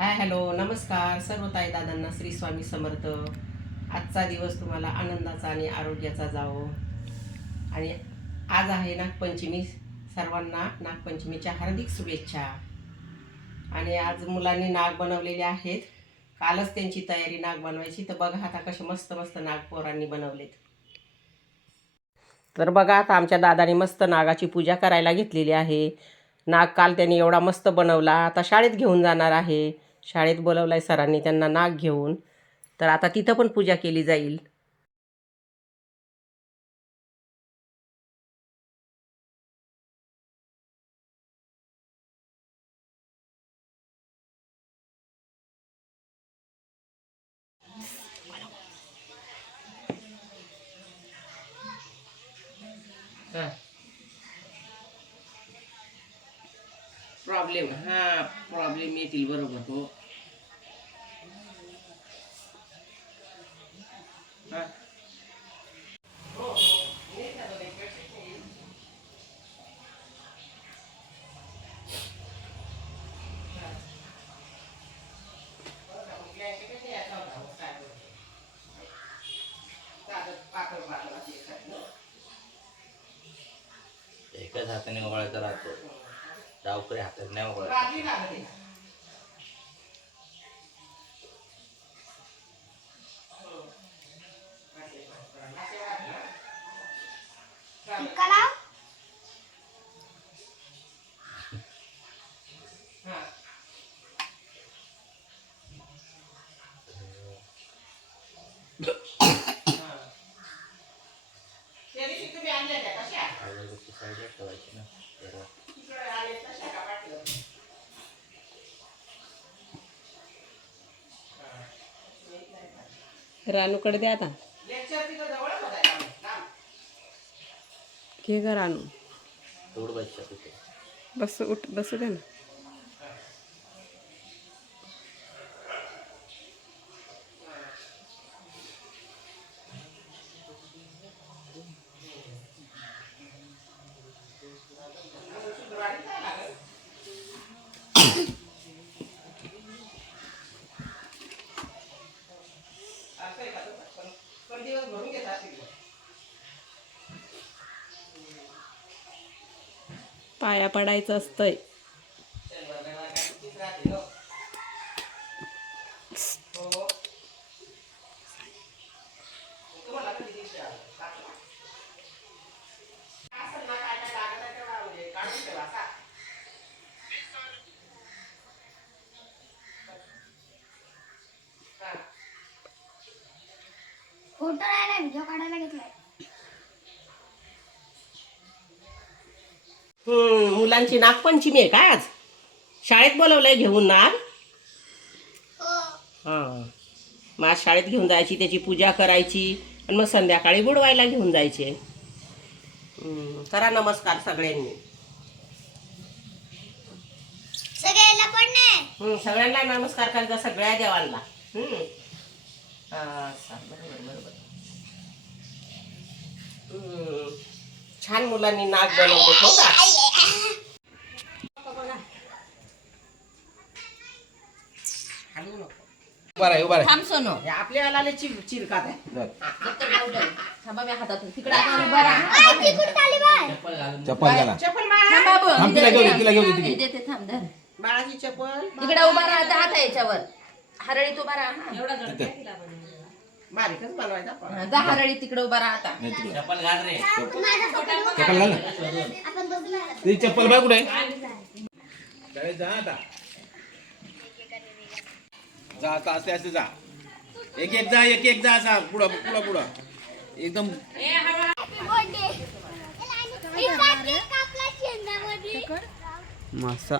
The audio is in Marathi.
हाय हॅलो नमस्कार. सर्व ताई दादांना श्री स्वामी समर्थ. आजचा दिवस तुम्हाला आनंदाचा आणि आरोग्याचा जावो. आणि आज आहे नागपंचमी. सर्वांना नागपंचमीच्या हार्दिक शुभेच्छा. आणि आज मुलांनी नाग बनवलेले आहेत. कालच त्यांची तयारी नाग बनवायची. तर बघा आता कसे मस्त मस्त नाग पोरांनी बनवलेत. तर बघा आता आमच्या दादाने मस्त नागाची पूजा करायला घेतलेली आहे. नाग काल त्यांनी एवढा मस्त बनवला. आता शाळेत घेऊन जाणार आहे. शाळेत बोलवलं आहे सरांनी त्यांना नाग घेऊन. तर आता तिथं पण पूजा केली जाईल. प्रॉब्लेम हा प्रॉब्लेम येतील बरोबर हो. एकाच हाताने ओळायचा राहतो. डावकरी हातात नाही ओळायचा रानूकडे द्या आता. घे ग रानू. बस उठ बसू दे ना. पाया पडायचं असतंय. फोटो राहिला व्हिडिओ काढायला घेतलाय. मुलांची नागपंचमी आहे काय आज? शाळेत बोलवलंय घेऊन नाग हां. मग आज शाळेत घेऊन जायची त्याची पूजा करायची आणि मग संध्याकाळी बुडवायला घेऊन जायचे. करा नमस्कार सगळ्यांनी. सगळ्यांना नमस्कार करायचा सगळ्या देवांना. हा, बरोबर बरोबर. हम्म, छान मुलांनी नाग बनवले हो का? नको. थांब सोनो. आपल्या आला चिर चिरकात आहे दप्तर लावू दे. थांबा मी हातातून तिकडे आता उभा राहा. चप्पल घाला. चप्पल थांब बाळा बाबू, थांब, मी तिला देते, घेऊ दे, तिला घेऊ दे, थांब, तिला. मी देते थांब धर. बाळाची चप्पल. तिकडे उभा राहा हात आहे याच्यावर. हरळीत उभा राहा हा. बारीकच बनवायचा पण. हा, जा हरळी तिकडे उभा राहा आता. नाही तिकडे. माझा फोटो चप्पल घाल. ना ती चप्पल बाय कुठे शाळेत जा आता. जा आता असे असे जा. एक एक जा एक एक जा असा पुढं पुढं पुढं. एकदम. बर्थडे कापला शेंगामध्ये मासा.